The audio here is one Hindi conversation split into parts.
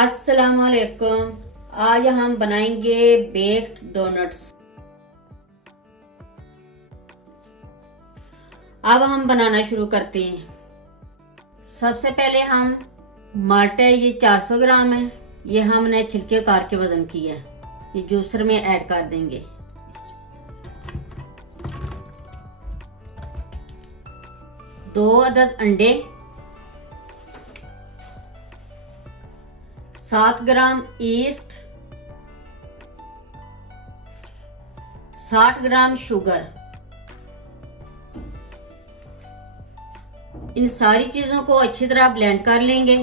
अस्सलाम वालेकुम। आज हम बनाएंगे बेक्ड डोनट्स। अब हम बनाना शुरू करते हैं। सबसे पहले हम माल्टे, ये 400 ग्राम है, ये हमने छिलके उतार के वजन किया है, ये जूसर में ऐड कर देंगे। 2 अदद अंडे, 7 ग्राम ईस्ट, 60 ग्राम शुगर। इन सारी चीजों को अच्छी तरह ब्लेंड कर लेंगे।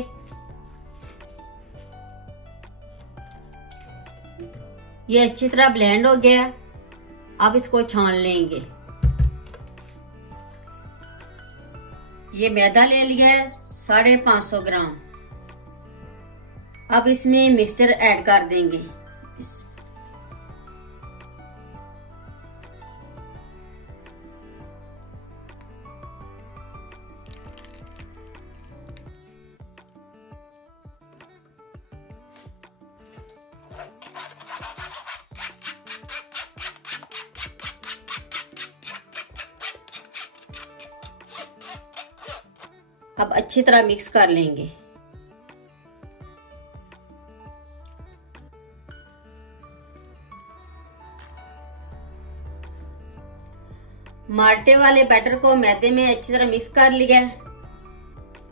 ये अच्छी तरह ब्लेंड हो गया। अब इसको छान लेंगे। ये मैदा ले लिया है 550 ग्राम। अब इसमें मिक्सचर ऐड कर देंगे। अब अच्छी तरह मिक्स कर लेंगे। माल्टे वाले बैटर को मैदे में अच्छी तरह मिक्स कर लिया।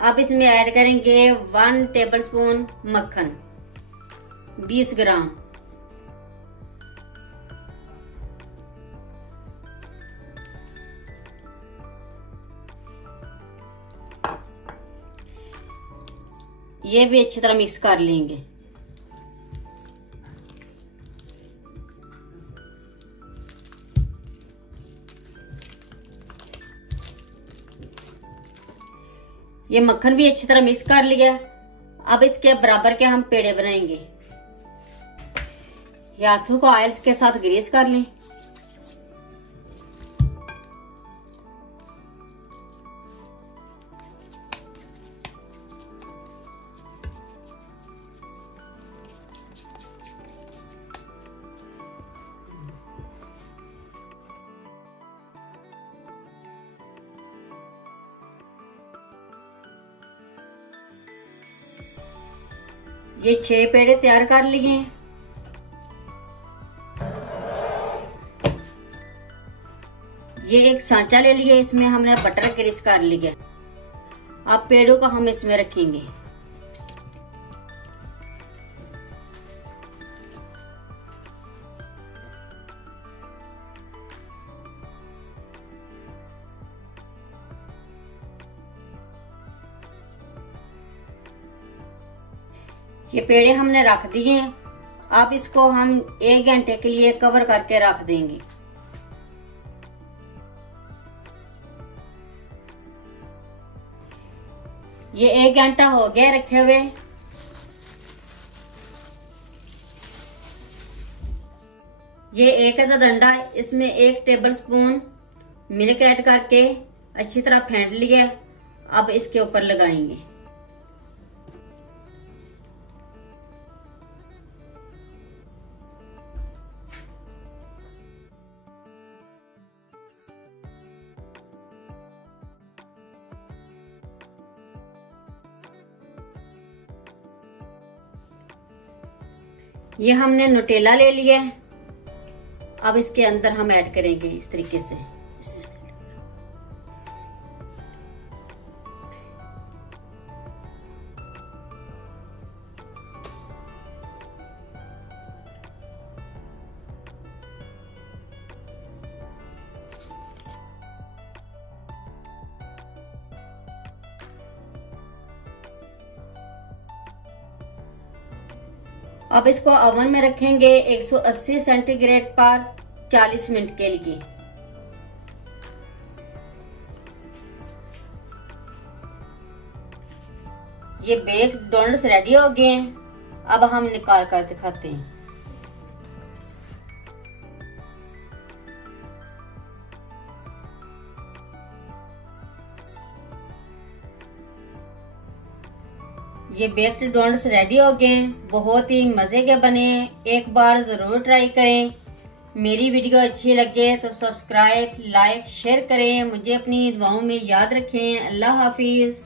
अब इसमें ऐड करेंगे 1 टेबलस्पून मक्खन, 20 ग्राम। ये भी अच्छी तरह मिक्स कर लेंगे। ये मक्खन भी अच्छी तरह मिक्स कर लिया। अब इसके बराबर के हम पेड़े बनाएंगे। ये हाथों को ऑयल के साथ ग्रीस कर लें। ये 6 पेड़े तैयार कर लिए हैं। ये एक सांचा ले लिया, इसमें हमने बटर ग्रीस कर लिया। अब पेड़ों को हम इसमें रखेंगे। ये पेड़े हमने रख दिए हैं। अब इसको हम 1 घंटे के लिए कवर करके रख देंगे। ये 1 घंटा हो गया रखे हुए। ये 1 अदद अंडा, इसमें 1 टेबलस्पून मिल्क ऐड करके अच्छी तरह फेंट लिया। अब इसके ऊपर लगाएंगे। ये हमने न्यूटेला ले लिया है। अब इसके अंदर हम ऐड करेंगे इस तरीके से। अब इसको ओवन में रखेंगे 180 सेंटीग्रेड पर 40 मिनट के लिए। ये बेक्ड डोनट्स रेडी हो गए हैं। अब हम निकाल कर दिखाते हैं। ये बेक्ड डोनट्स रेडी हो गए, बहुत ही मजे के बने। एक बार जरूर ट्राई करें। मेरी वीडियो अच्छी लगे तो सब्सक्राइब, लाइक, शेयर करें। मुझे अपनी दुआओं में याद रखें। अल्लाह हाफिज।